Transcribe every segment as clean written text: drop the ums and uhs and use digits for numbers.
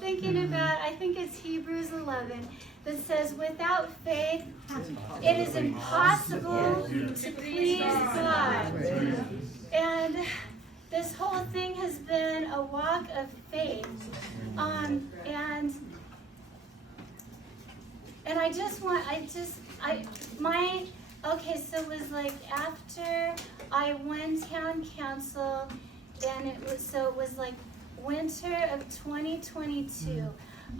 thinking about, I think it's Hebrews 11, that says, without faith, it is impossible to please God. And this whole thing has been a walk of faith. And okay, so it was like after I won town council, and it was like winter of 2022.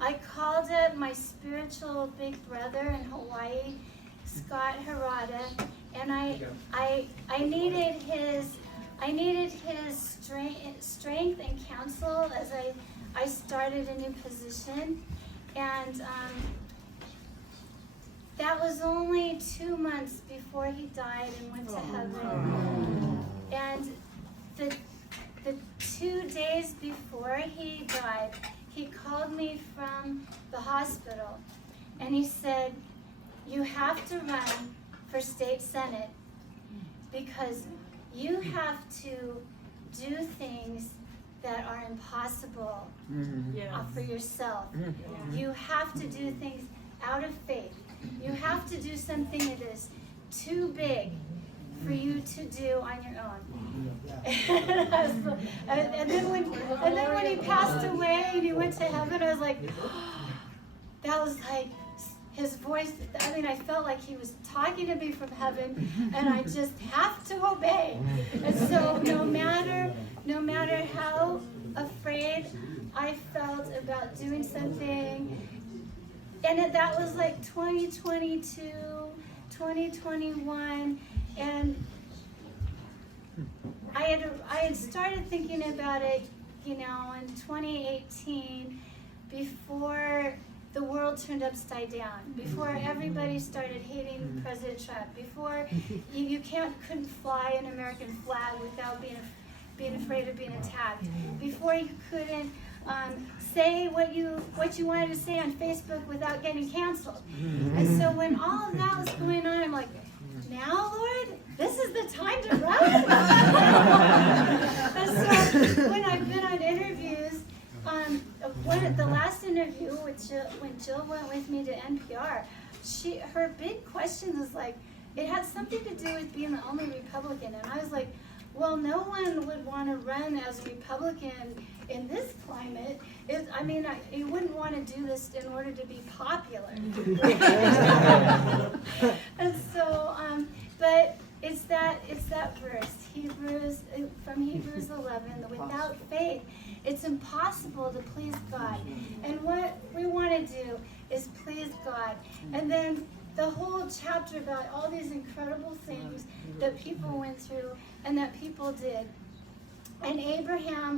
I called up my spiritual big brother in Hawaii, Scott Harada, and I needed his strength and counsel as I started a new position, and that was only 2 months before he died and went to heaven. And the 2 days before he died, he called me from the hospital, and he said, "You have to run for state senate because you have to do things that are impossible for yourself. You have to do things out of faith. You have to do something that is too big for you to do on your own." and then when he passed away and he went to heaven, I was like, that was like his voice. I mean, I felt like he was talking to me from heaven, and I just have to obey. And so no matter how afraid I felt about doing something, and that was like 2022, 2021, and I had started thinking about it, in 2018, before the world turned upside down, before everybody started hating President Trump, before you couldn't fly an American flag without being afraid of being attacked, before you couldn't say what you wanted to say on Facebook without getting canceled. And so when all of that was going on, I'm like, now, Lord, this is the time to run. And so when I've been on interviews, the last interview when Jill went with me to NPR, her big question was like, it had something to do with being the only Republican, and I was like, well, no one would want to run as a Republican in this climate. You wouldn't want to do this in order to be popular. And so, but it's that verse, from Hebrews 11, without faith, it's impossible to please God. And what we want to do is please God. And then the whole chapter about all these incredible things that people went through and that people did. And Abraham